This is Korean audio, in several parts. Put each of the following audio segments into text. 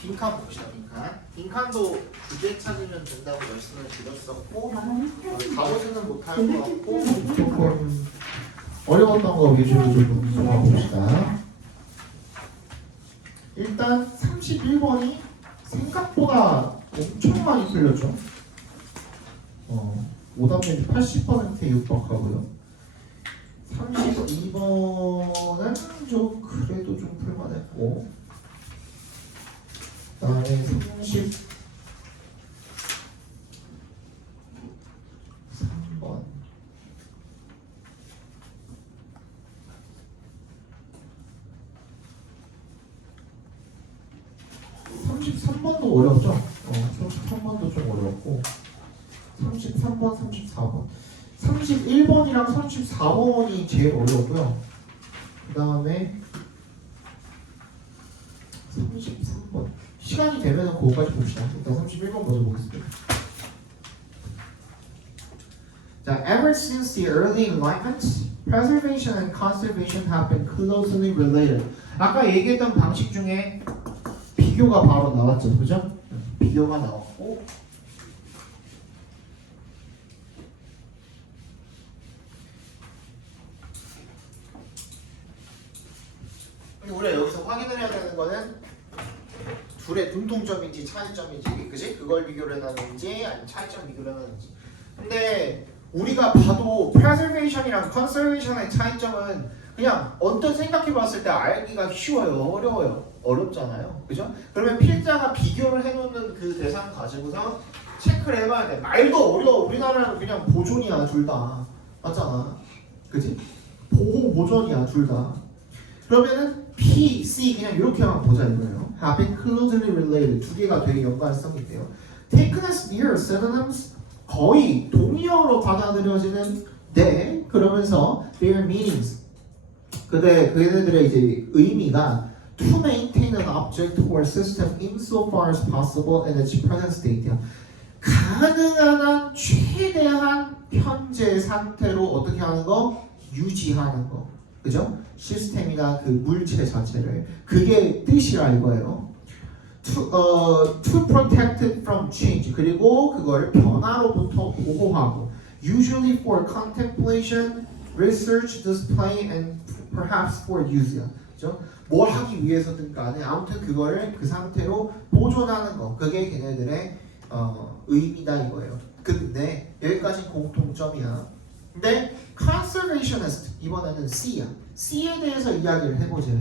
빈칸 봅시다. 빈칸도 주제 찾으면 된다고 말씀을 드렸었고 가보지는 못할 것 같고 조금 어려웠던 거 위주로 좀 넘어봅시다. 일단 31번이 생각보다 엄청 많이 풀렸죠. 오답률이 80%에 육박하고요. 32번은 좀 그래도 좀 풀만했고, 그 다음에 33번 33번도 어렵죠? 33번도 좀 어렵고 33번, 34번 31번이랑 34번이 제일 어렵고요. 그 다음에 33번 시간이 되면 그거까지 봅시다. 일단 31번 먼저 보겠습니다. 자, ever since the early Enlightenment, preservation and conservation have been closely related. 아까 얘기했던 방식 중에 비교가 바로 나왔죠, 그죠? 비교가 나왔고, 우리가 여기서 확인을 해야 되는 거는 둘의 공통점인지 차이점인지, 그지? 그걸 비교를 해놨는지 아니면 차이점 비교를 해놨는지. 근데 우리가 봐도 preservation이랑 conservation의 차이점은 그냥 언뜻 생각해봤을 때 알기가 쉬워요, 어려워요? 어렵잖아요, 그죠? 그러면 필자가 비교를 해놓는 그 대상 가지고서 체크를 해봐야 돼. 말도 어려워. 우리나라는 그냥 보존이야, 둘 다. 맞잖아, 그지? 보호 보존이야, 둘 다. 그러면은 P, C 그냥 이렇게만 보자 이거예요. Have been closely related. 두 개가 되게 연관성이 있대요. Taken as near synonyms 거의 동의어로 받아들여지는 네, 그러면서 their meanings 그들의 이제 의미가 to maintain an object or system insofar as possible in its present state야. 가능한 한 최대한 현재 상태로 어떻게 하는 거? 유지하는 거. 그죠? 시스템이나 그 물체 자체를. 그게 뜻이라 이거예요. To protect it from change. 그리고 그거를 변화로부터 보호하고. Usually for contemplation, research, display, and perhaps for use. 그죠? 뭘 하기 위해서든 간에 아무튼 그거를 그 상태로 보존하는 거. 그게 걔네들의 의미다 이거예요. 근데 여기까지 공통점이야. 근데 conservationist 이번에는 C야. C에 대해서 이야기를 해보자.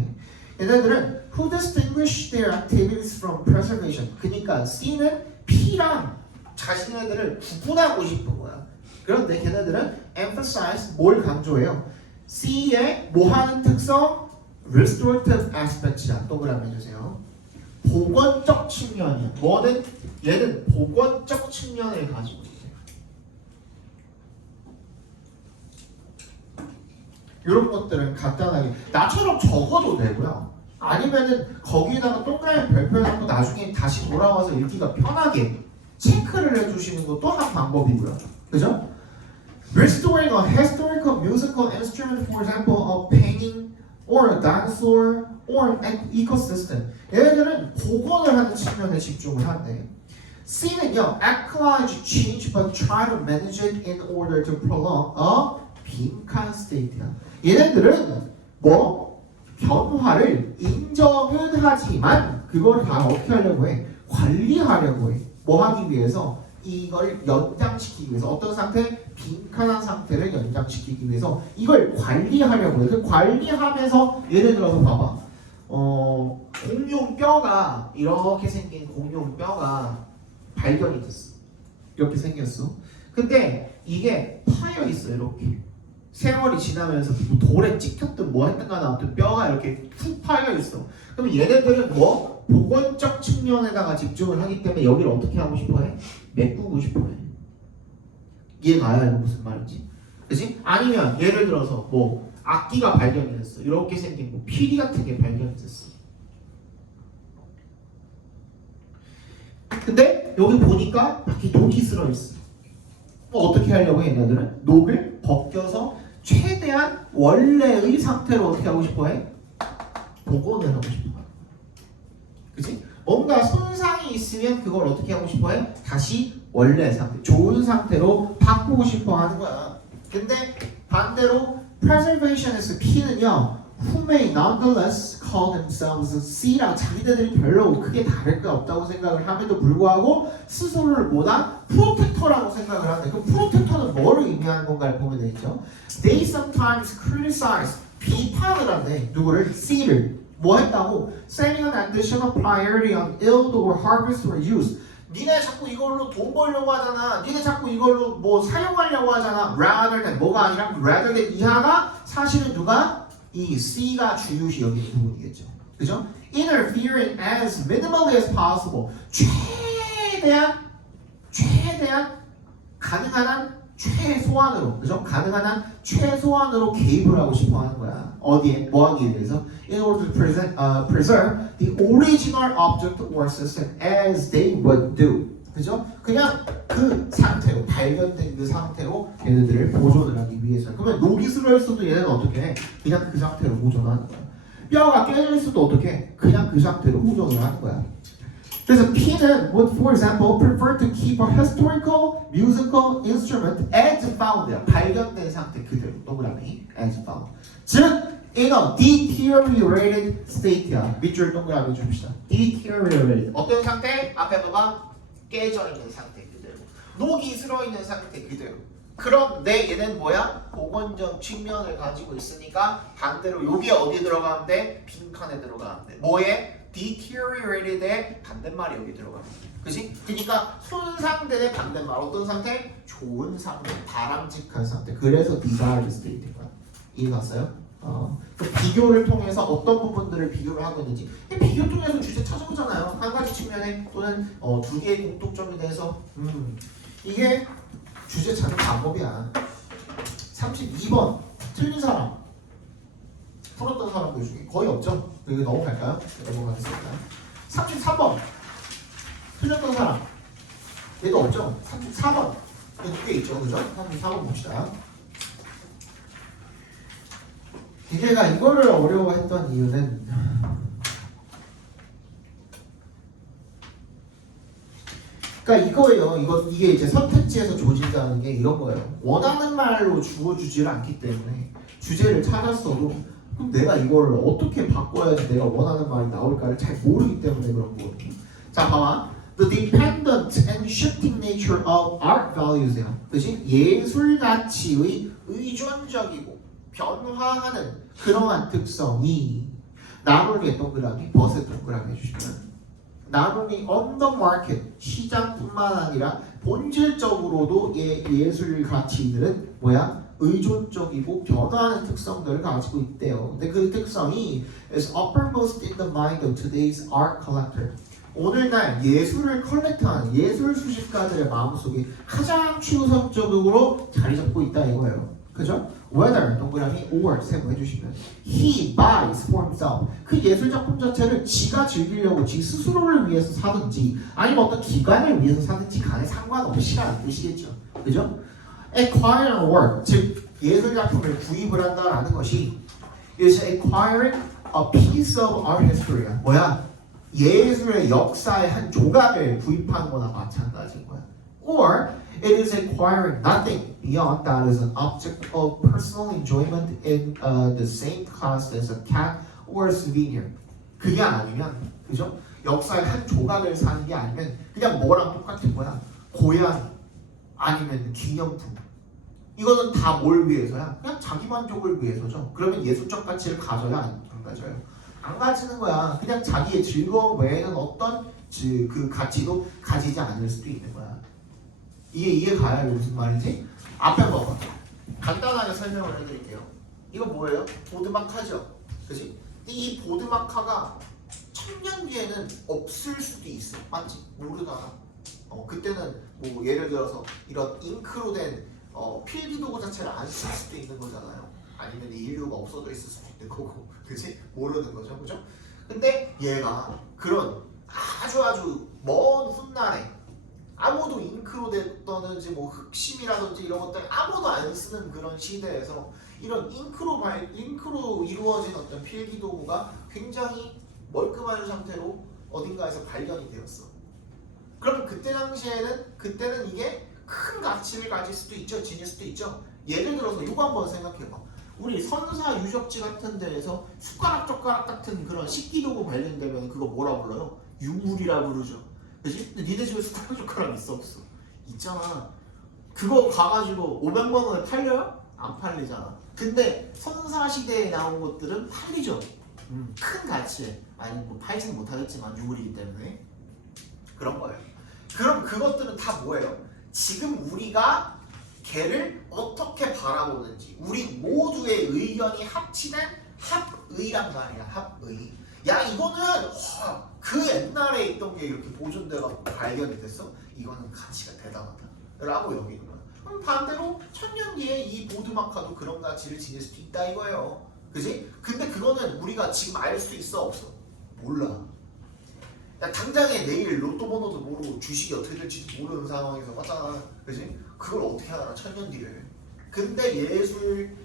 얘네들은 who distinguish their activities from preservation. 그러니까 C는 P랑 자신네들을 구분하고 싶은 거야. 그런데 걔네들은 emphasize 뭘 강조해요? C의 뭐 하는 특성? restorative aspect이야. 동그라미 해주세요. 복원적 측면이야. 뭐는 얘는 복원적 측면을 가지고 있어요. 이런 것들은 간단하게 나처럼 적어도 되고요. 아니면은 거기에다가 동그라미 별표해놓고 나중에 다시 돌아와서 읽기가 편하게 체크를 해주시는 것도 한 방법이고요. 그죠? Restoring a historical musical instrument, for example, a painting or a dinosaur or an ecosystem. 얘네들은 복원을 하는 측면에 집중을 한대. C는요, acknowledge change but try to manage it in order to prolong a 빈칸 스테이트야. 얘네들은 뭐 변화를 인정은 하지만 그걸 다 어떻게 하려고 해? 관리하려고 해. 뭐 하기 위해서? 이걸 연장시키기 위해서. 어떤 상태? 빈칸한 상태를 연장시키기 위해서 이걸 관리하려고 해. 그 관리하면서 예를 들어서 봐봐. 공룡뼈가 이렇게 생긴 공룡뼈가 발견이 됐어. 이렇게 생겼어. 근데 이게 파여 있어. 이렇게 세월이 지나면서 돌에 찍혔든 뭐 했든 간에 아무튼 뼈가 이렇게 푹 파여 있어. 그럼 얘네들은 뭐 복원적 측면에다가 집중을 하기 때문에 여기를 어떻게 하고 싶어해? 메꾸고 싶어해. 이해가요? 이거 무슨 말인지? 그치? 아니면 예를 들어서 뭐 악기가 발견이 됐어. 이렇게 생긴 뭐 피리 같은 게 발견이 됐어. 근데 여기 보니까 밖에 녹이 쓸어 있어. 뭐 어떻게 하려고 해, 얘네들은? 녹을 벗겨서 최대한 원래의 상태로 어떻게 하고 싶어 해? 복원을 하고 싶어. 그치? 뭔가 손상이 있으면 그걸 어떻게 하고 싶어 해? 다시 원래 상태, 좋은 상태로 바꾸고 싶어 하는 거야. 근데 반대로 preservation에서 P는요, who may nonetheless call themselves C랑 자기네들이 별로 크게 다를 게 없다고 생각을 함에도 불구하고 스스로를 뭐다? 프로텍터라고 생각을 하는데 그 프로텍터는 뭐를 의미하는 건가를 보면 되겠죠. They sometimes criticize, 비판을 한대. 누구를? C를. 뭐 했다고? Setting an additional priority on yield or harvest or use. 니네 자꾸 이걸로 돈 벌려고 하잖아. 니네 자꾸 이걸로 뭐 사용하려고 하잖아. Rather than 뭐가 아니라 rather than 이하가 사실은 누가? 이 C가 주요시 여기는 부분이겠죠. 그죠? Interfering as minimally as possible. 최대한 가능한 한 최소한으로, 그죠? 가능한 한 최소한으로 개입을 하고 싶어 하는 거야. 어디에? 뭐 하기 위해서? In order to preserve the original object or system as they would do. 그죠? 그냥 그 상태로, 발견된 그 상태로 얘네들을 보존을 하기 위해서. 그러면 녹이 슬어 있어도 얘네는 어떻게 해? 그냥 그 상태로 보존하는 거야. 뼈가 깨져 있어도 어떻게 해? 그냥 그 상태로 보존을 하는 거야. 그래서 P는 would, for example, prefer to keep a historical musical instrument as found. 발견된 상태 그대로. 동그라미 as found. 즉, in a deteriorated state야. 밑줄 동그라미 줍시다. deteriorated. 어떤 상태? 앞에 봐봐. 깨져 있는 상태 그대로. 녹이 슬어 있는 상태 그대로. 그런데 얘는 뭐야? 복원적 측면을 가지고 있으니까 반대로 여기에 어디 들어가면 돼? 빈칸에 들어가면 돼. 뭐에? deteriorated의 반대말이 여기 들어가요. 그지? 그러니까 손상된의 반대말 어떤 상태? 좋은 상태, 바람직한 상태. 그래서 desired state인 거야. 이해갔어요? 그 비교를 통해서 어떤 부분들을 비교를 하고 있는지 비교 통해서 주제 찾아보잖아요. 한 가지 측면에 또는 두 개의 공통점에 대해서 이게 주제 찾는 방법이야. 32번 틀린 사람 풀었던 사람들 중에 거의 없죠? 이거 넘어갈까요? 넘어가겠습니다. 33번 틀렸던 사람 얘도 없죠? 34번 얘도 꽤 있죠, 그죠? 34번 봅시다. 기계가 이거를 어려워했던 이유는 그러니까 이거예요. 이게 이제 선택지에서 조진다는 게 이런 거예요. 원하는 말로 주어주지를 않기 때문에 주제를 찾았어도 그럼 내가 이걸 어떻게 바꿔야지 내가 원하는 말이 나올까를 잘 모르기 때문에 그런 거거든요. 자, 봐봐. The dependent and shifting nature of art values야. 그치? 예술 가치의 의존적이고 변화하는 그러한 특성이 not only 동그라미, 버스 동그라미 해주시면 not only on the market, 시장뿐만 아니라 본질적으로도 예술 가치들은 뭐야? 의존적이고 변화하는 특성들을 가지고 있대요. 근데 그 특성이 is uppermost in the mind of today's art collector. 오늘날 예술을 컬렉트하는 예술 수집가들의 마음속에 가장 최우선적으로 자리 잡고 있다 이거예요. 그죠? Whether 동그라미 or 세모해 주시면 he buys for himself. 그 예술 작품 자체를 지가 즐기려고 지 스스로를 위해서 사든지 아니면 어떤 기관을 위해서 사든지 간에 상관없이라는 뜻이겠죠. 그죠? Acquire a work, 즉 예술 작품을 구입을 한다라는 것이 is acquiring a piece of art history야. 뭐야? 예술의 역사의 한 조각을 구입하는 거나 마찬가지인 거야. Or it is acquiring nothing beyond that as an object of personal enjoyment in the same class as a cat or a souvenir. 그게 아니면, 그죠? 역사의 한 조각을 사는 게 아니면 그냥 뭐랑 똑같은 거야. 고양이 아니면 기념품. 이거는 다 뭘 위해서야? 그냥 자기 만족을 위해서죠. 그러면 예술적 가치를 가져야 안 가져요? 안 가지는 거야. 그냥 자기의 즐거움 외에는 어떤 그 가치도 가지지 않을 수도 있는 거야. 이게 이해가야 무슨 말인지? 앞에 봐봐. 간단하게 설명을 해드릴게요. 이거 뭐예요? 보드마카죠. 그치? 이 보드마카가 1000년 뒤에는 없을 수도 있어. 맞지? 모르잖아. 그때는 뭐 예를 들어서 이런 잉크로 된 필기 도구 자체를 안 쓸 수도 있는 거잖아요. 아니면 인류가 없어져 있을 수도 있는 거고, 그치? 모르는 거죠, 그죠? 근데 얘가 그런 아주 먼 훗날에 잉크라든지 뭐 흑심이라든지 이런 것들 아무도 안 쓰는 그런 시대에서 이런 잉크로 이루어진 어떤 필기 도구가 굉장히 멀끔한 상태로 어딘가에서 발견이 되었어. 그럼 그때는 이게 큰 가치를 가질 수도 있죠, 지닐 수도 있죠. 예를 들어서 이거 한번 생각해봐. 우리 선사 유적지 같은 데에서 숟가락 젓가락 같은 그런 식기도구 발견되면 그거 뭐라 불러요? 유물이라 부르죠. 그치? 근데 니네 집에 숟가락 젓가락 있어 없어? 있잖아. 그거 가가지고 500만 원에 팔려요? 안 팔리잖아. 근데 선사 시대에 나온 것들은 팔리죠. 큰 가치에. 아니 뭐 팔지는 못하겠지만 유물이기 때문에 그런 거예요. 그럼 그것들은 다 뭐예요? 지금 우리가 걔를 어떻게 바라보는지 우리 모두의 의견이 합치는 합의란 말이야. 합의. 야 이거는 그 옛날에 있던 게 이렇게 보존돼서 발견이 됐어? 이거는 가치가 대단하다 라고 여기는 거야. 그럼 반대로 1000년 뒤에 이 보드마카도 그런 가치를 지닐 수도 있다 이거예요. 그지? 근데 그거는 우리가 지금 알 수 있어 없어? 몰라. 야 당장에 내일 로또 번호도 모르고 주식이 어떻게 될지도 모르는 상황에서 맞잖아. 그지? 그걸 어떻게 알아 1000년 뒤를. 근데 예술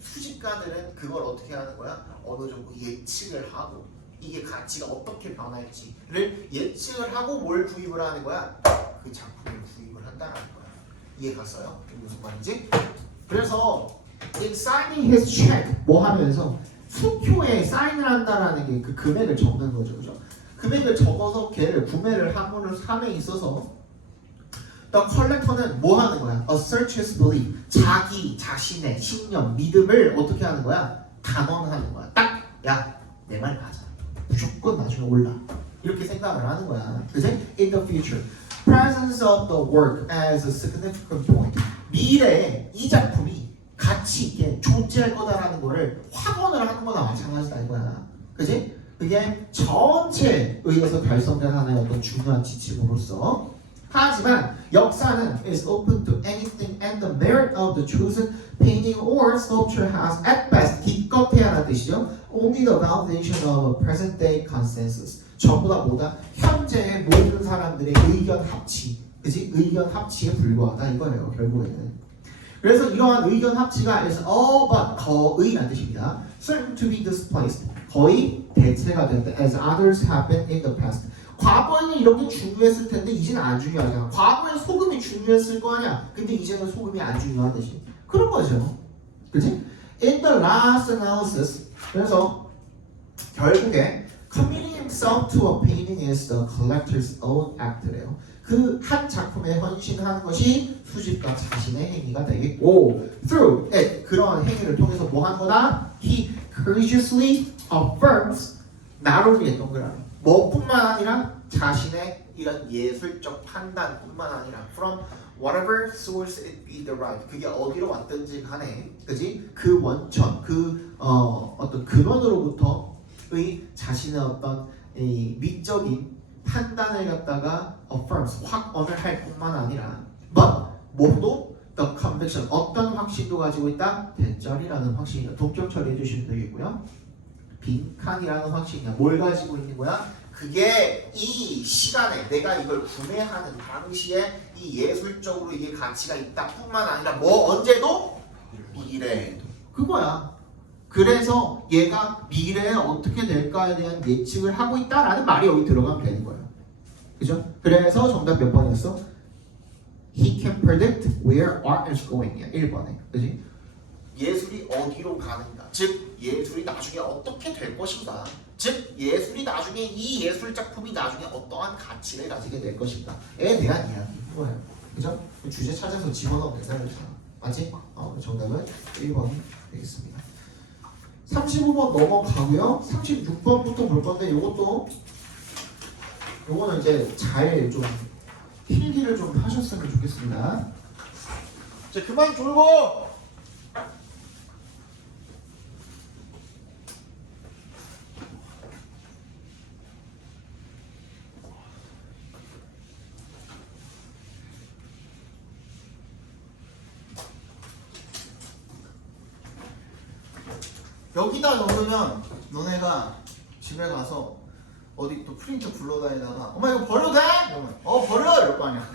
수집가들은 그걸 어떻게 하는 거야? 어느 정도 예측을 하고 이게 가치가 어떻게 변할지를 예측을 하고 뭘 구입을 하는 거야? 그 작품을 구입을 한다는 거야. 이해 갔어요? 무슨 말인지? 그래서 in signing his check 뭐 하면서 수표에 사인을 한다라는 게 그 금액을 적는 거죠. 그죠? 금액을 적어서 걔를 구매를 함에 있어서 The collector는 뭐 하는 거야? Assert his belief. 자기 자신의 신념, 믿음을 어떻게 하는 거야? 단언하는 거야. 딱! 야, 내 말이 맞아. 무조건 나중에 올라. 이렇게 생각을 하는 거야. 그치? In the future. Presence of the work as a significant point. 미래에 이 작품이 가치 있게 존재할 거다라는 거를 확언을 하는 거나 마찬가지다 이거야. 그치? 그게 전체에 의해서 달성된 하나의 어떤 중요한 지침으로서 하지만 역사는 is open to anything and the merit of the chosen painting or sculpture has at best 기껏해야라는 뜻이죠. Only the validation of a present day consensus. 전부다 뭐다? 현재의 모든 사람들의 의견 합치. 그치? 의견 합치에 불과하다 이거예요 결국에는. 그래서 이러한 의견 합치가 is all but 거의란 뜻입니다. certain to be displaced. 거의 대체가 된다. as others have been in the past. 과거에는 이런 게 중요했을 텐데 이제는 안 중요하잖아. 과거에 소금이 중요했을 거 아니야. 근데 이제는 소금이 안 중요한 대신 그런 거죠. 그치? In the last analysis 그래서 결국에 committing himself to a painting is the collector's own act래요. 그 한 작품에 헌신하는 것이 수집가 자신의 행위가 되겠고 through it 그런 행위를 통해서 뭐 하는 거다? He courageously affirms not only 동그라미 뭐뿐만 아니라 자신의 이런 예술적 판단뿐만 아니라 from whatever source it be derived 그게 어디로 왔든지 간에 그지 그 원천 그 어떤 근원으로부터의 자신의 어떤 이 미적인 판단을 갖다가 affirms 확언을 할 뿐만 아니라 but 뭐도 the conviction 어떤 확신도 가지고 있다 대절이라는 확신이다. 동격 처리해 주시면 되겠고요. 빈칸이라는 확신이야. 뭘 가지고 있는 거야? 그게 이 시간에 내가 이걸 구매하는 당시에 이 예술적으로 이게 가치가 있다 뿐만 아니라 뭐 언제도 미래에도 그거야. 그래서 얘가 미래에 어떻게 될까에 대한 예측을 하고 있다라는 말이 여기 들어가면 되는 거예요. 그죠? 그래서 정답 몇 번이었어? He can predict where art is going. 1번에. 그지? 예술이 어디로 가는가. 즉 예술이 나중에 어떻게 될 것인가. 즉 예술이 나중에 이 예술 작품이 나중에 어떠한 가치를 가지게 될 것인가에 대한 이야기인 거예요. 그죠? 주제 찾아서 집어넣으면 된다 그랬잖아. 맞지? 정답은 1번이 되겠습니다. 35번 넘어가고요. 36번부터 볼 건데 요거는 이제 잘 좀 필기를 좀 하셨으면 좋겠습니다. 자, 그만 졸고! 여기다 넣으면 너네가 집에 가서 어디 또 프린터 불러다니다가 엄마 이거 버려도 돼? 이러면 버려! 이럴 거 아니야.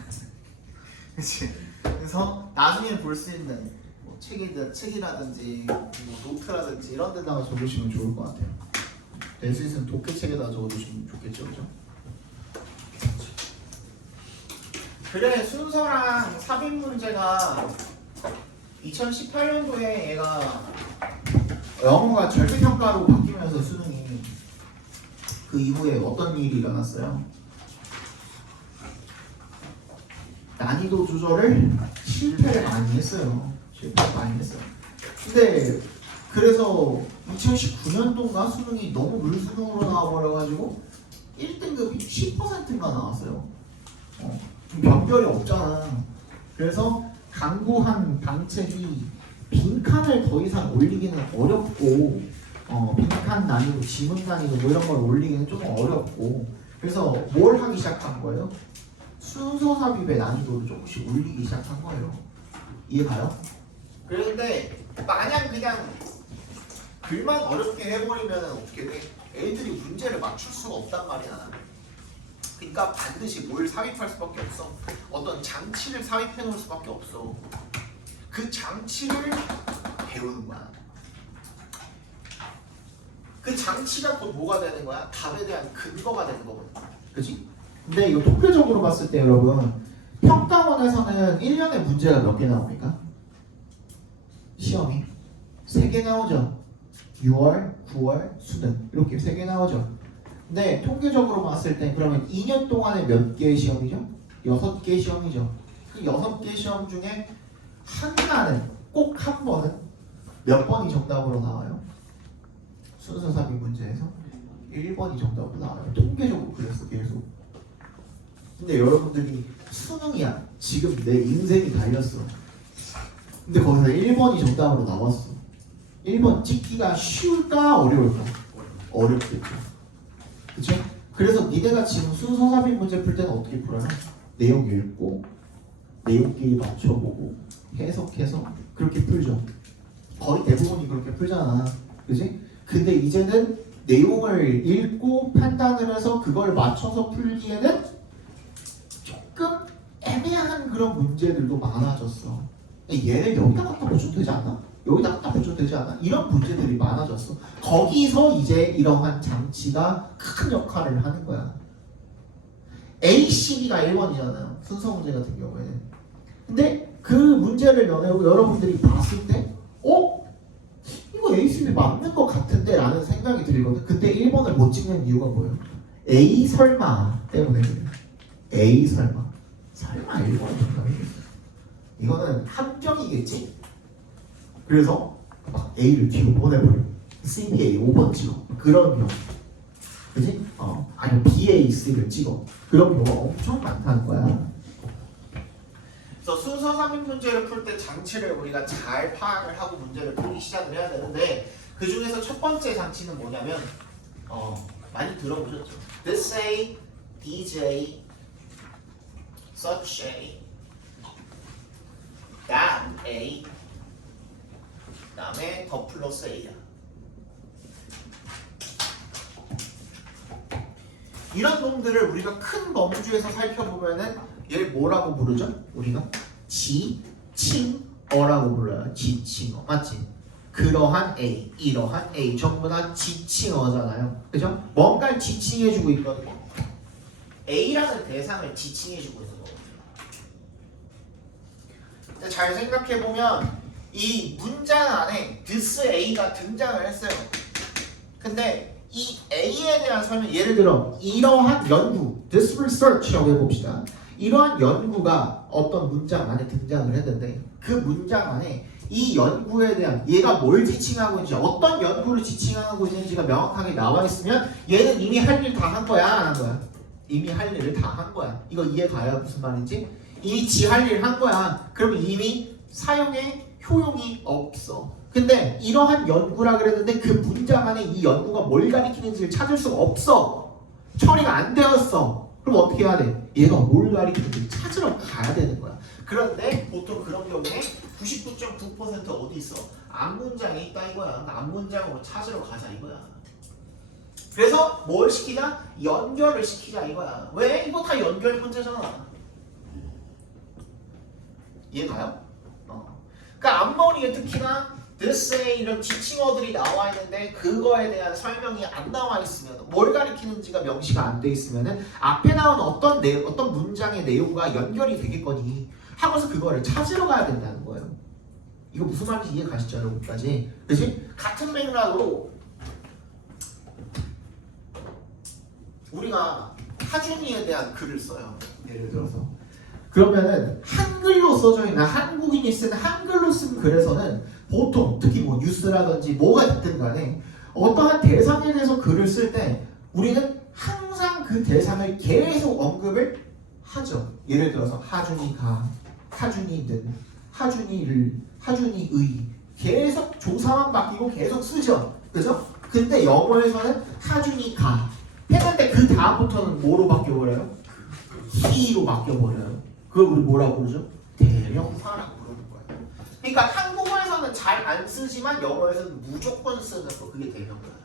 그치? 그래서 나중에 볼 수 있는 뭐 책이라든지 뭐 노트라든지 이런 데다가 적으시면 좋을 것 같아요. 될 수 있으면 독해책에다 적어두시면 좋겠죠, 그죠? 그래 순서랑 삽입 문제가 2018년도에 얘가 영어가 절대평가로 바뀌면서 수능이 그 이후에 어떤 일이 일어났어요? 난이도 조절을 실패를 많이 했어요. 근데 그래서 2019년도인가 수능이 너무 물수능으로 나와버려가지고 1등급이 10%가 나왔어요. 변별이 없잖아. 그래서 강구한 방책이 빈칸을 더 이상 올리기는 어렵고 빈칸 난이도, 지문 난이도 뭐 이런 걸 올리기는 좀 어렵고 그래서 뭘 하기 시작한 거예요? 순서 삽입의 난이도를 조금씩 올리기 시작한 거예요. 이해가요? 그런데 마냥 그냥 글만 어렵게 해버리면 어떻게 돼? 애들이 문제를 맞출 수가 없단 말이야. 그러니까 반드시 뭘 삽입할 수밖에 없어. 어떤 장치를 삽입해 놓을 수밖에 없어. 그 장치를 배우는 거야. 그 장치가 또 뭐가 되는 거야? 답에 대한 근거가 되는 거거든. 그치? 근데 이거 통계적으로 봤을 때 여러분 평가원에서는 1년에 문제가 몇 개 나옵니까? 시험이 3개 나오죠. 6월, 9월, 수능 이렇게 3개 나오죠. 근데 통계적으로 봤을 때 그러면 2년 동안에 몇 개의 시험이죠? 6개 시험이죠. 그 6개 시험 중에 하나는 꼭 한 번은 몇 번이 정답으로 나와요? 순서 삽입 문제에서 1번이 정답으로 나와요. 통계적으로 그랬어 계속. 근데 여러분들이 수능이야. 지금 내 인생이 달렸어. 근데 거기서 1번이 정답으로 나왔어. 1번 찍기가 쉬울까 어려울까? 어렵겠죠. 그쵸? 그래서 니네가 지금 순서 삽입 문제 풀 때는 어떻게 풀어요? 내용 읽고 내용끼리 맞춰보고 해석해서 그렇게 풀죠. 거의 대부분이 그렇게 풀잖아. 그치? 근데 이제는 내용을 읽고 판단을 해서 그걸 맞춰서 풀기에는 조금 애매한 그런 문제들도 많아졌어. 얘를 여기다 갖다 붙여도 되지 않나? 여기다 갖다 붙여도 되지 않나? 이런 문제들이 많아졌어. 거기서 이제 이러한 장치가 큰 역할을 하는 거야. ACB가 1번이잖아요. 순서 문제 같은 경우에는. 근데 그 문제를 여러분들이 봤을 때 이거 ACB 맞는 것 같은데 라는 생각이 들거든. 근데 1번을 못 찍는 이유가 뭐예요? A 설마 때문에 그래요. A 설마 1번이 정답이겠어. 이거는 함정이겠지? 그래서 막 A를 뒤로 보내버려. CBA 5번 찍어. 그런 경우. 그지? 아니면 BAC를 찍어. 그런 경우가 엄청 많다는 거야. 그래서 순서 삽입 문제를 풀 때 장치를 우리가 잘 파악을 하고 문제를 풀기 시작을 해야 되는데 그 중에서 첫 번째 장치는 뭐냐면 많이 들어보셨죠? This A, DJ, such A, that A, 그 다음에 더 플러스 A야. 이런 놈들을 우리가 큰 범주에서 살펴보면은 얘를 뭐라고 부르죠? 우리가 지칭어라고 불러요. 지칭어 맞지? 그러한 A, 이러한 A 전부 다 지칭어잖아요. 그죠? 뭔가를 지칭해주고 있거든요. A라는 대상을 지칭해주고 있는 거거든요. 잘 생각해보면 이 문장 안에 this A가 등장을 했어요. 근데 이 A에 대한 설명, 예를 들어 이러한 연구, this research라고 해봅시다. 이러한 연구가 어떤 문장 안에 등장을 했는데 그 문장 안에 이 연구에 대한 얘가 뭘 지칭하고 있는지 어떤 연구를 지칭하고 있는지가 명확하게 나와 있으면 얘는 이미 할 일 다 한 거야 안 한 거야? 이미 할 일을 다 한 거야. 이거 이해가요? 무슨 말인지? 이미 지 할 일 한 거야. 그러면 이미 사용에 효용이 없어. 근데 이러한 연구라 그랬는데 그 문장 안에 이 연구가 뭘 가리키는지를 찾을 수가 없어. 처리가 안 되었어. 그럼 어떻게 해야 돼? 얘가 뭘 가리키는지 찾으러 가야 되는 거야. 그런데 보통 그런 경우에 99.9% 어디 있어? 앞문장에 있다 이거야. 앞문장으로 찾으러 가자 이거야. 그래서 뭘 시키자? 연결을 시키자 이거야. 왜? 이거 다 연결 문제잖아. 이해가요? 그러니까 앞머리에 특히나 this, say 이런 지칭어들이 나와 있는데 그거에 대한 설명이 안 나와 있으면 뭘 가리키는지가 명시가 안 돼 있으면은 앞에 나온 어떤 문장의 내용과 연결이 되겠거니 하고서 그거를 찾으러 가야 된다는 거예요. 이거 무슨 말인지 이해 가시죠, 여러분까지? 그치? 같은 맥락으로 우리가 하준이에 대한 글을 써요. 예를 들어서 그러면은 한글로 써져 있는 한국인이 쓴 한글로 쓴 글에서는 보통 특히 뭐 뉴스라든지 뭐가 있든 간에 어떠한 대상에 대해서 글을 쓸 때 우리는 항상 그 대상을 계속 언급을 하죠. 예를 들어서 하준이가, 하준이는, 하준이를, 하준이의 계속 조사만 바뀌고 계속 쓰죠. 그죠? 근데 영어에서는 하준이가 했는데 그 다음부터는 뭐로 바뀌어버려요? he로 바뀌어버려요. 그걸 우리 뭐라고 부르죠? 대명사라고 부르는 거예요. 그러니까 한국어에서는 잘 안 쓰지만 영어에서는 무조건 쓰는 거, 그게 대명사예요.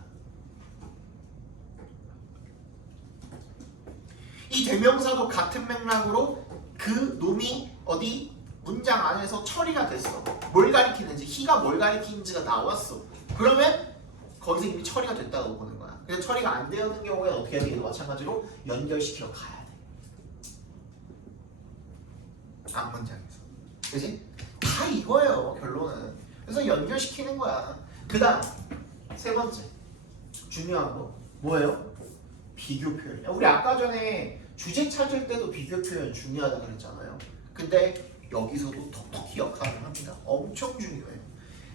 이 대명사도 같은 맥락으로 그 놈이 어디 문장 안에서 처리가 됐어. 뭘 가리키는지, he가 뭘 가리키는지가 나왔어. 그러면 거기서 이미 처리가 됐다고 보는 거야. 근데 처리가 안 되는 경우에 어떻게 해야 되겠어? 마찬가지로 연결시키러 가야 돼. 앞문장에서. 그치? 다 이거예요, 결론은. 그래서 연결시키는 거야. 그 다음, 세 번째. 중요한 거. 뭐예요? 비교 표현. 우리 아까 전에 주제 찾을 때도 비교 표현 중요하다 그랬잖아요. 근데 여기서도 톡톡히 역할을 합니다. 엄청 중요해요.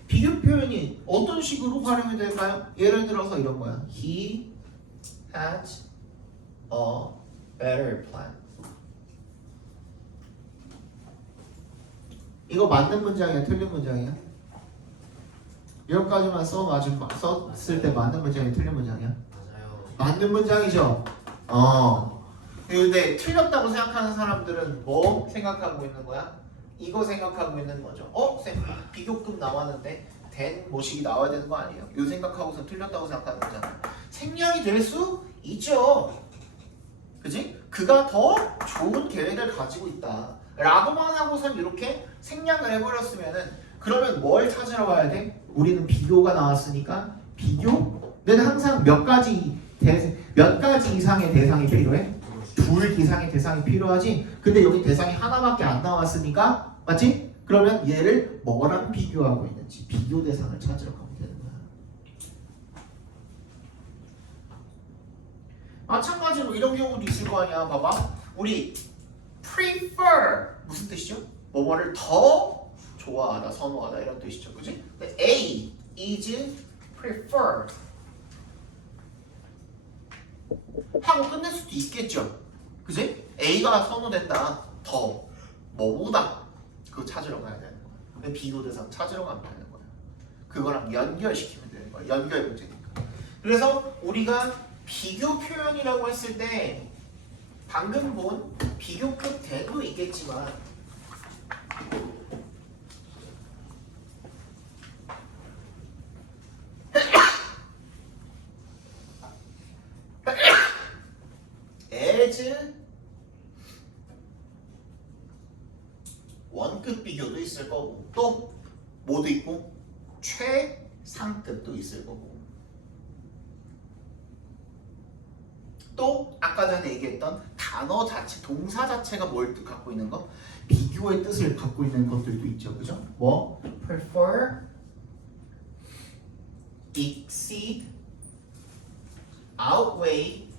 비교 표현이 어떤 식으로 활용이 될까요? 예를 들어서 이런 거야. He has a better plan. 이거 맞는 문장이야, 틀린 문장이야? 여기까지만 썼을 때 맞는 문장이 틀린 문장이야? 맞아요. 맞는 문장이죠. 근데 틀렸다고 생각하는 사람들은 뭐 생각하고 있는 거야? 이거 생각하고 있는 거죠. 쌤 비교급 나왔는데 된 모식이 나와야 되는 거 아니에요? 이 생각하고서 틀렸다고 생각하는 거잖아. 생략이 될 수 있죠. 그지? 그가 더 좋은 계획을 가지고 있다 라고만 하고선 이렇게 생략을 해버렸으면은 그러면 뭘 찾으러 가야 돼? 우리는 비교가 나왔으니까 비교는 항상 몇 가지 이상의 대상이 필요해? 둘 이상의 대상이 필요하지. 근데 여기 대상이 하나밖에 안 나왔으니까 맞지? 그러면 얘를 뭐랑 비교하고 있는지 비교 대상을 찾으러 가면 되는 거야. 마찬가지로 이런 경우도 있을 거 아니야. 봐봐. 우리 prefer 무슨 뜻이죠? 뭐뭐를 더 좋아하다, 선호하다 이런 뜻이죠. 그지? A is prefer 하고 끝낼 수도 있겠죠. 그지? A가 선호된다. 더 뭐보다 그거 찾으러 가야 되는 거야. 비교 대상 찾으러 가면 되는 거야. 그거랑 연결시키면 되는 거야. 연결 문제니까. 그래서 우리가 비교 표현이라고 했을 때 방금 본 비교급 대도 있겠지만 as 원급 비교도 있을 거고 또 뭐도 있고 최상급도 있을 거고 또 아까 전에 얘기했던 단어 자체, 동사 자체가 뭘 갖고 있는 거? 비교의 뜻을 갖고 있는 것들도 있죠. 그죠? 뭐? prefer, exceed, outweigh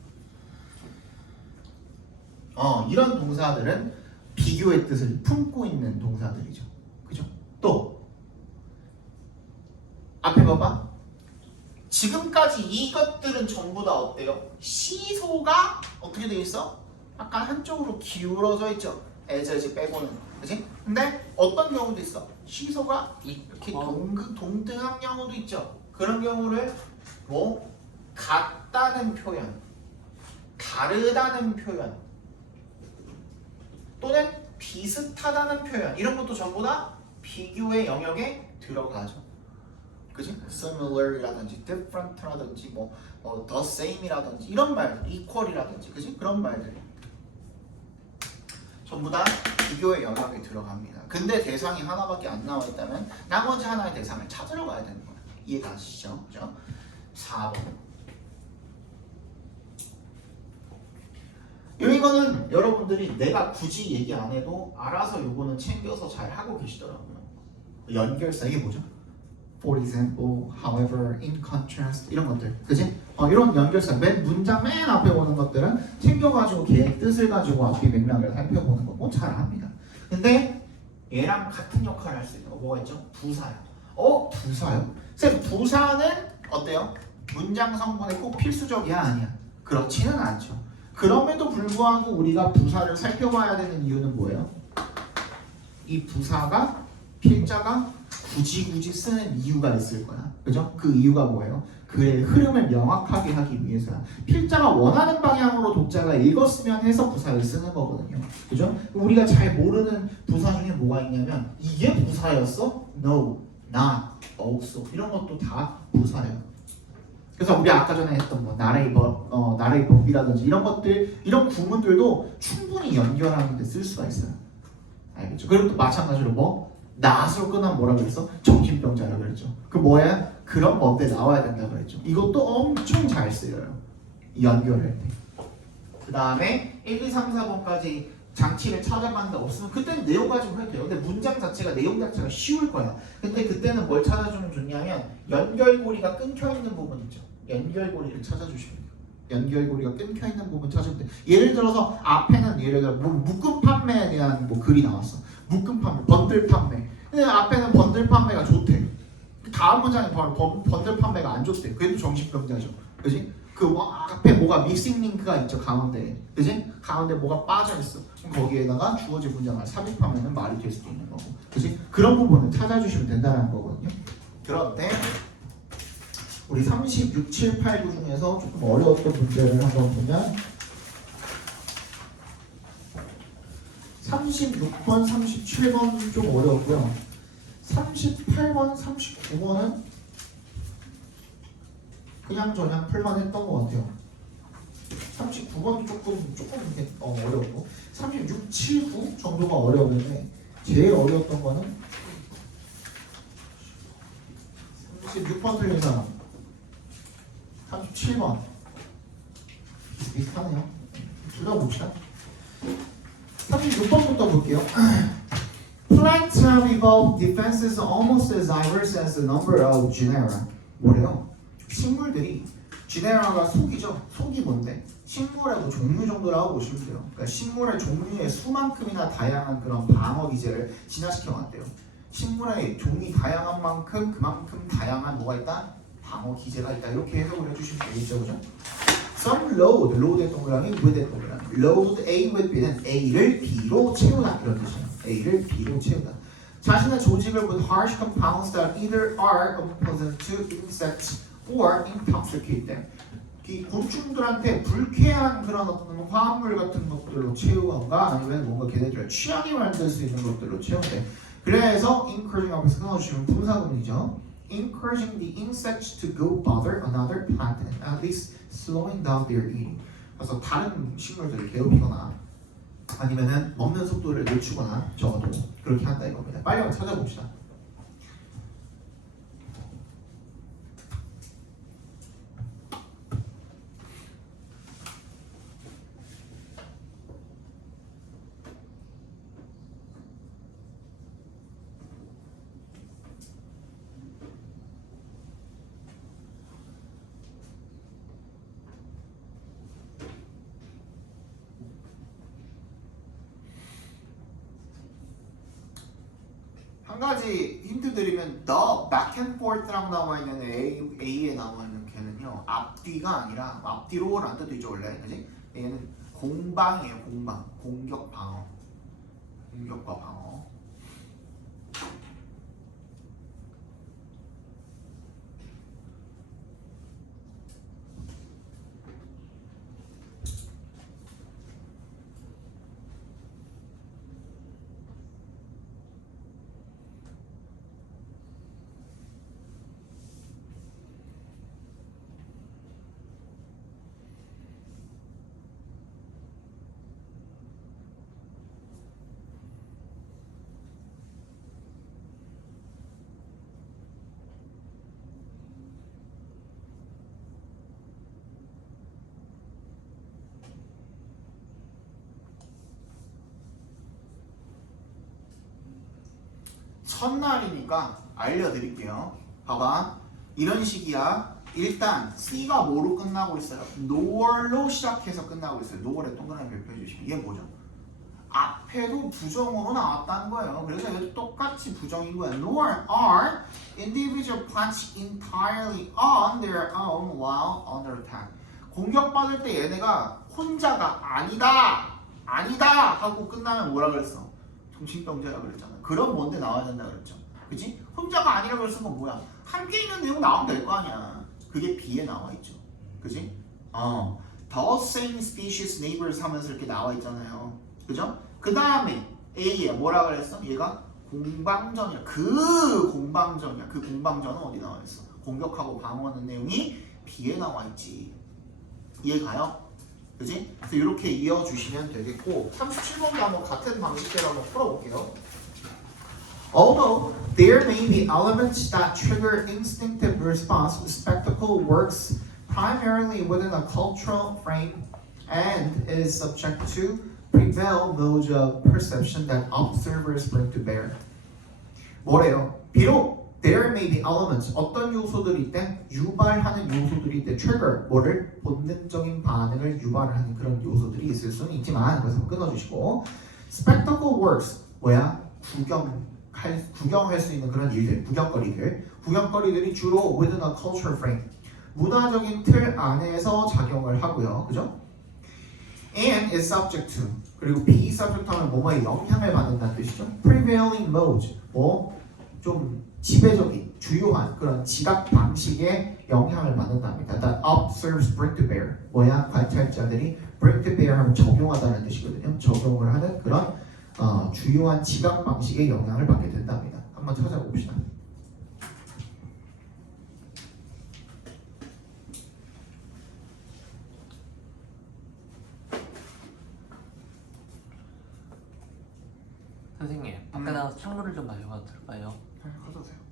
이런 동사들은 비교의 뜻을 품고 있는 동사들이죠. 그죠? 또 앞에 봐봐. 지금까지 이것들은 전부 다 어때요? 시소가 어떻게 되어 있어? 약간 한쪽으로 기울어져 있죠. as 빼고는. 그치? 근데 어떤 경우도 있어. 시소가 이렇게 동등한 경우도 있죠. 그런 경우를 뭐 같다는 표현, 다르다는 표현 또는 비슷하다는 표현 이런 것도 전부 다 비교의 영역에 들어가죠. 그지? similar이라든지 different라든지 뭐 the same이라든지 이런 말들, equal이라든지 그지? 그런 말들 전부 다 비교의 영역에 들어갑니다. 근데 대상이 하나밖에 안 나와 있다면 나머지 하나의 대상을 찾으러 가야 되는 거예요. 이해가시죠? 그죠? 4번. 이거는 여러분들이 내가 굳이 얘기 안 해도 알아서 요거는 챙겨서 잘 하고 계시더라고요. 연결사 이게 뭐죠? For example, however, in contrast 이런 것들, 그지? 이런 연결사 문장 맨 앞에 오는 것들은 챙겨가지고 걔의 뜻을 가지고 앞뒤 맥락을 살펴보는 거고 잘 합니다. 근데 얘랑 같은 역할을 할 수 있는 거 뭐가 있죠? 부사요. 부사요? 쌤 부사는 어때요? 문장 성분에 꼭 필수적이야 아니야? 그렇지는 않죠. 그럼에도 불구하고 우리가 부사를 살펴봐야 되는 이유는 뭐예요? 이 부사가 필자가 굳이 쓰는 이유가 있을 거야. 그죠? 그 이유가 뭐예요? 그의 흐름을 명확하게 하기 위해서야. 필자가 원하는 방향으로 독자가 읽었으면 해서 부사를 쓰는 거거든요. 그죠? 우리가 잘 모르는 부사 중에 뭐가 있냐면 이게 부사였어? No, not, also 이런 것도 다 부사예요. 그래서 우리 아까 전에 했던 뭐 나라의 법이라든지 이런 것들, 이런 구문들도 충분히 연결하는 데 쓸 수가 있어요. 알겠죠? 그리고 또 마찬가지로 뭐 나스로 끝나면 뭐라 그랬어? 정신병자라 그랬죠. 그 뭐야? 그런 뭔데 나와야 된다 그랬죠. 이것도 엄청 잘 쓰여요. 연결할 때. 그 다음에 1, 2, 3, 4번까지 장치를 찾아봤는데 없으면 그때는 내용 가지고 해도 돼요. 근데 문장 자체가 내용 자체가 쉬울 거야. 근데 그때는 뭘 찾아주면 좋냐면 연결고리가 끊겨있는 부분 있죠. 연결고리를 찾아주시면 돼요. 연결고리가 끊겨있는 부분 찾으면 돼요. 예를 들어서 앞에는 예를 들어 묶음 판매에 대한 뭐 글이 나왔어. 묶음 판매, 번들 판매. 근데 앞에는 번들 판매가 좋대. 다음 문장에 바로 번들 판매가 안 좋대. 그래도 정신병자죠. 그지? 그 뭐 앞에 뭐가 미싱 링크가 있죠. 가운데. 그지? 가운데 뭐가 빠져있어. 거기에다가 주어진 문장을 삽입하면 말이 될 수도 있는 거고. 그지? 그런 부분을 찾아주시면 된다는 거거든요. 그런데 우리 36, 7, 8, 9 중에서 조금 어려웠던 문제를 한번 보면 36번, 37번 좀 어려웠고요. 38번, 39번은 그냥 저냥 풀만 했던 것 같아요. 39번도 조금 이렇게 어려웠고 36, 7, 9 정도가 어려웠는데 제일 어려웠던 거는 36번 틀린 사람 37번 비슷하네요. 둘 다 봅시다. 36번부터 볼게요. Plants have evolved defenses almost as diverse as the number of genera. 뭐래요? 식물들이 genera가 속이죠. 속이 뭔데? 식물의 종류 정도라고 보시면 돼요. 그러니까 식물의 종류의 수만큼이나 다양한 그런 방어 기제를 진화시켜 놨대요. 식물의 종이 다양한 만큼 그만큼 다양한 뭐가 있다? 방어 기제가 있다. 이렇게 해석을 해주시면 되겠죠, 그죠? Some load, load의 동그라미, with의 동그라미. Load A with B는 A를 B로 채우다 이런 뜻이에요. A를 B로 채우다. 자신의 조직을 with harsh compounds that either are unpleasant to insects or intoxicate them. 이 곤충들한테 불쾌한 그런 어떤 화합물 같은 것들로 채우거나 아니면 뭔가 걔네들을 취하게 만들 수 있는 것들로 채운대. 그래서 encouraging 앞에서 끊어주시면 분사구문이죠. Encouraging the insects to go bother another plant and at least slowing down their eating. 그래서 다른 식물들을 괴롭히거나 아니면은 먹는 속도를 늦추거나 적어도 그렇게 한다 이겁니다. 빨리 한번 찾아봅시다. 한 가지 힌트 드리면 the back and forth라고 나와 있는 A에 나와 있는 걔는요 앞뒤가 아니라 앞뒤로라는 뜻도 있죠 원래 그지? 얘는 공방이에요. 공방, 공격 방어, 공격과 방어. 첫날이니까 알려드릴게요. 봐봐. 이런 식이야. 일단 C가 뭐로 끝나고 있어요? noR로 시작해서 끝나고 있어요. noR에 동그라미 별표해 주시면 이게 뭐죠? 앞에도 부정으로 나왔다는 거예요. 그래서 이것도 똑같이 부정인 거예요. nor are individual plants entirely on their own while under attack. 공격받을 때 얘네가 혼자가 아니다 하고 끝나면 뭐라 그랬어? 정신병자라 그랬잖아. 그럼 뭔데 나와야 된다 그랬죠. 그치? 혼자가 아니라 그랬은 건 뭐야? 함께 있는 내용 나오면 될 거 아니야. 그게 B에 나와 있죠. 그치? The same species neighbors 하면서 이렇게 나와 있잖아요. 그죠? 그 다음에 A에 뭐라 그랬어? 얘가 공방전이야. 그 공방전이야. 그 공방전은 어디 나와 있어? 공격하고 방어하는 내용이 B에 나와 있지. 이해가요? 그지? 그래서 이렇게 이어주시면 되겠고 37번도 한번 같은 방식대로 한번 풀어볼게요. Although there may be elements that trigger instinctive response, spectacle works primarily within a cultural frame and is subject to prevail modes of perception that observers bring to bear. 뭐래요? 비록 there may be elements, 어떤 요소들이 있대? 유발하는 요소들이 있대. trigger, 뭐를? 본능적인 반응을 유발하는 그런 요소들이 있을 수는 있지만 그래서 끊어주시고 spectacle works, 뭐야? 구경할 수 있는 그런 일들, 구경거리들이 주로 within a cultural frame, 문화적인 틀 안에서 작용을 하고요. 그죠? And is subject to, 그리고 be subject 하면 뭐뭐에 영향을 받는다는 뜻이죠. prevailing modes, 좀 지배적인, 주요한 그런 지각 방식에 영향을 받는답니다. That observes bring to bear, 관찰자들이 bring to bear 하면 적용하다는 뜻이거든요. 적용을 하는 그런 주요한 지각 방식에 영향을 받게 된답니다. 한번 찾아봅시다. 선생님, 밖에 나가서 창문을 좀 마셔봐도 될까요? 가져오세요.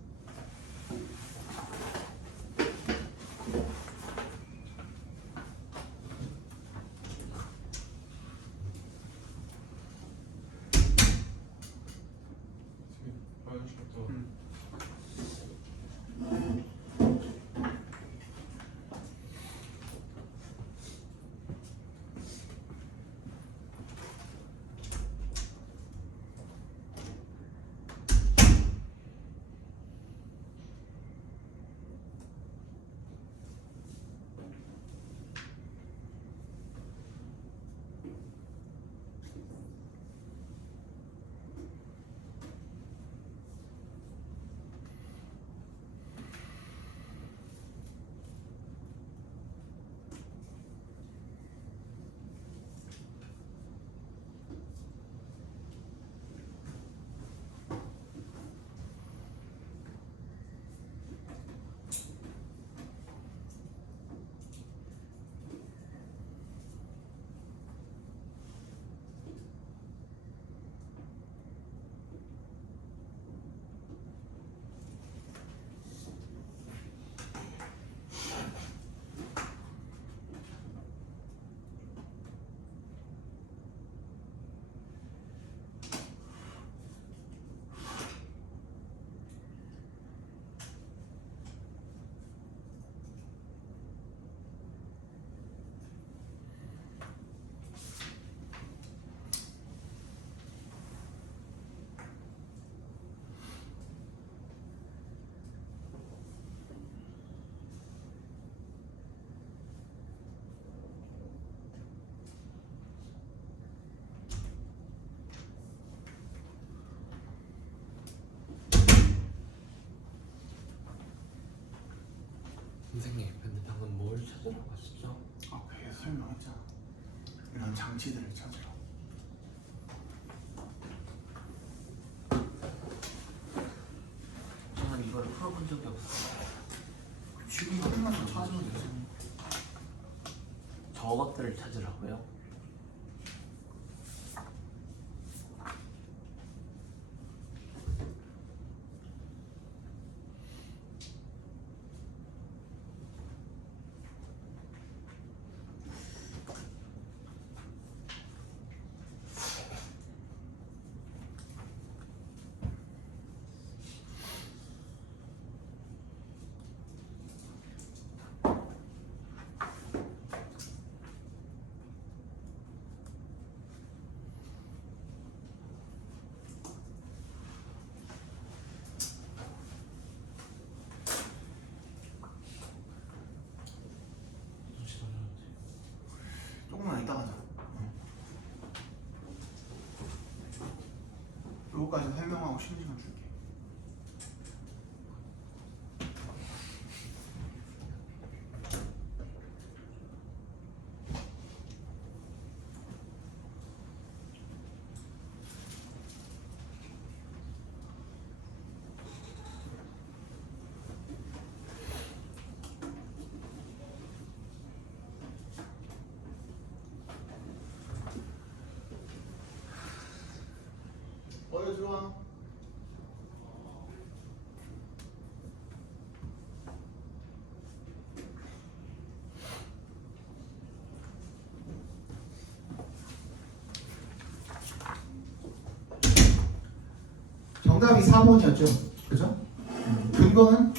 선생님, 근데 방금 뭘 찾으러 갔었죠? 앞에 설명했잖아. 이런 장치들을 찾으러. 저는 이걸 풀어본 적이 없어요. 지금 조금만 더 찾으면 되지. 저것들을 찾으라고요? 그것까지 설명하고 쉬는 시간 줄게. 어여 들어와. 정답이 4번이었죠. 그죠? 근거는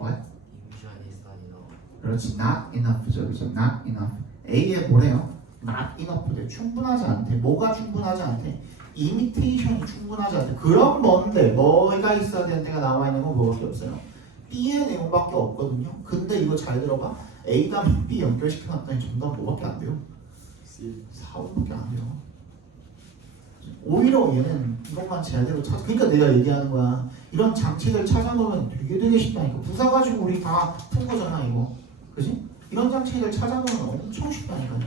what? Infusion is not enough. 그렇지. not enough죠. 그죠? not enough. A에 뭐래요? not enough래. 충분하지 않대. 뭐가 충분하지 않대? imitation이 충분하지 않대. 그럼 뭔데? 뭐가 있어야 되는 데가 나와 있는 건 뭐밖에 없어요? B의 내용밖에 없거든요. 근데 이거 잘 들어봐. A가 B 연결시켜놨더니 정답 뭐밖에 안 돼요? 4번밖에 안 돼요. 오히려 얘는 이것만 제대로 찾아. 그러니까 내가 얘기하는 거야. 이런 장치들 찾아놓으면 되게 쉽다니까. 부사 가지고 우리 다 푼 거잖아 이거. 그지? 이런 장치들 찾아놓으면 엄청 쉽다니까요.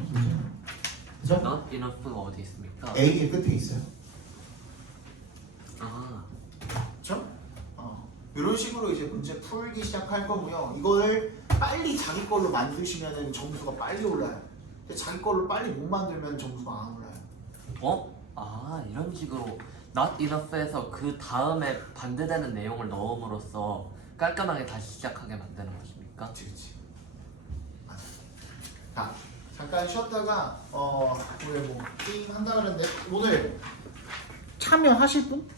그죠? Not enough가 어디 있습니까? A의 끝에 있어요. 아, 그렇죠? 이런 식으로 이제 문제 풀기 시작할 거고요. 이거를 빨리 자기 걸로 만드시면 점수가 빨리 올라요. 근데 자기 걸로 빨리 못 만들면 점수가 안 올라요. 어? 아, 이런 식으로 not enough에서 그 다음에 반대되는 내용을 넣음으로써 깔끔하게 다시 시작하게 만드는 것입니까? 그렇지. 맞아. 자, 잠깐 쉬었다가 오늘 뭐 게임 한다 그랬는데 오늘 참여하실 분?